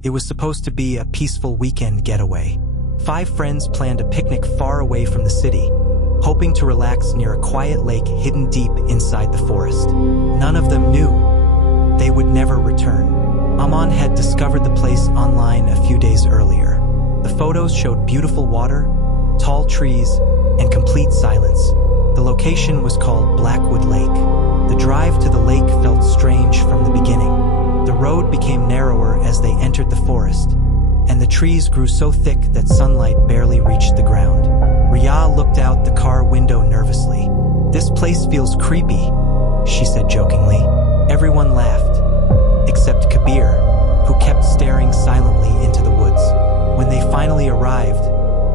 It was supposed to be a peaceful weekend getaway. 5 friends planned a picnic far away from the city, hoping to relax near a quiet lake hidden deep inside the forest. None of them knew they would never return. Aman had discovered the place online a few days earlier. The photos showed beautiful water, tall trees, and complete silence. The location was called Blackwood Lake. The drive to the lake felt strange from the beginning. The road became narrower as they entered the forest, and the trees grew so thick that sunlight barely reached the ground. Riya looked out the car window nervously. "This place feels creepy," she said jokingly. Everyone laughed, except Kabir, who kept staring silently into the woods. When they finally arrived,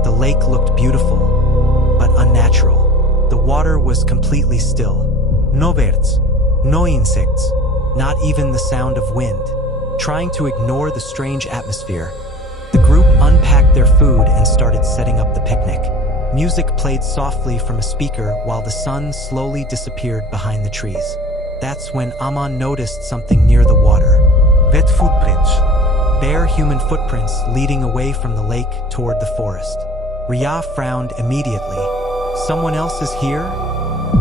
the lake looked beautiful, but unnatural. The water was completely still. No birds, no insects, not even the sound of wind. Trying to ignore the strange atmosphere, the group unpacked their food and started setting up the picnic. Music played softly from a speaker while the sun slowly disappeared behind the trees. That's when Aman noticed something near the water. Wet footprints. Bare human footprints leading away from the lake toward the forest. Riya frowned immediately. "Someone else is here?"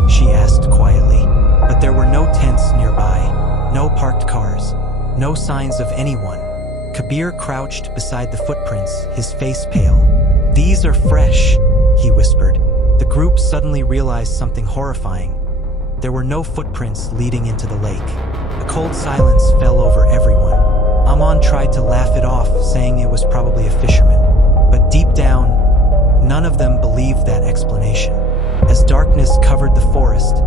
she asked quietly. But there were no tents nearby, no parked cars, no signs of anyone. Kabir crouched beside the footprints, his face pale. "These are fresh," he whispered. The group suddenly realized something horrifying. There were no footprints leading into the lake. A cold silence fell over everyone. Aman tried to laugh it off, saying it was probably a fisherman. But deep down, none of them believed that explanation. As darkness covered the forest,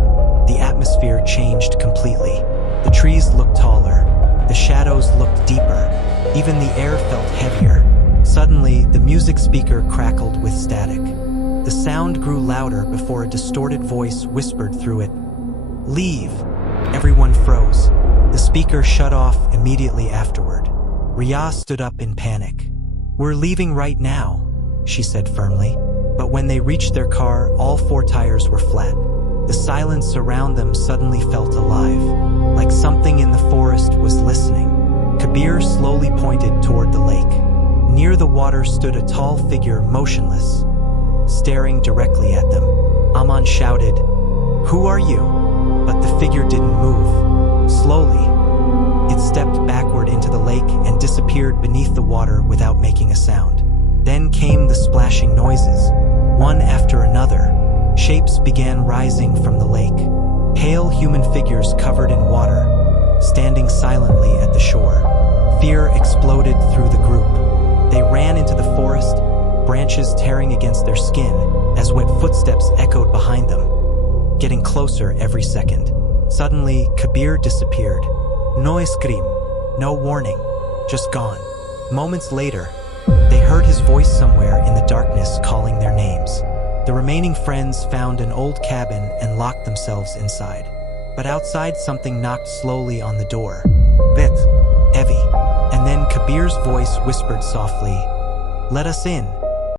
the atmosphere changed completely. The trees looked taller, the shadows looked deeper, even the air felt heavier. Suddenly, the music speaker crackled with static. The sound grew louder before a distorted voice whispered through it, "Leave!" Everyone froze. The speaker shut off immediately afterward. Riya stood up in panic. "We're leaving right now," she said firmly. But when they reached their car, all 4 tires were flat. The silence around them suddenly felt alive, like something in the forest was listening. Kabir slowly pointed toward the lake. Near the water stood a tall figure, motionless, staring directly at them. Aman shouted, "Who are you?" But the figure didn't move. Slowly, it stepped backward into the lake and disappeared beneath the water without making a sound. Then came the splashing noises, one after another. Shapes began rising from the lake. Pale human figures covered in water, standing silently at the shore. Fear exploded through the group. They ran into the forest, branches tearing against their skin as wet footsteps echoed behind them, getting closer every second. Suddenly, Kabir disappeared. No scream, no warning, just gone. Moments later, they heard his voice somewhere in the darkness calling their names. The remaining friends found an old cabin and locked themselves inside. But outside, something knocked slowly on the door. Wet, heavy. And then Kabir's voice whispered softly, "Let us in."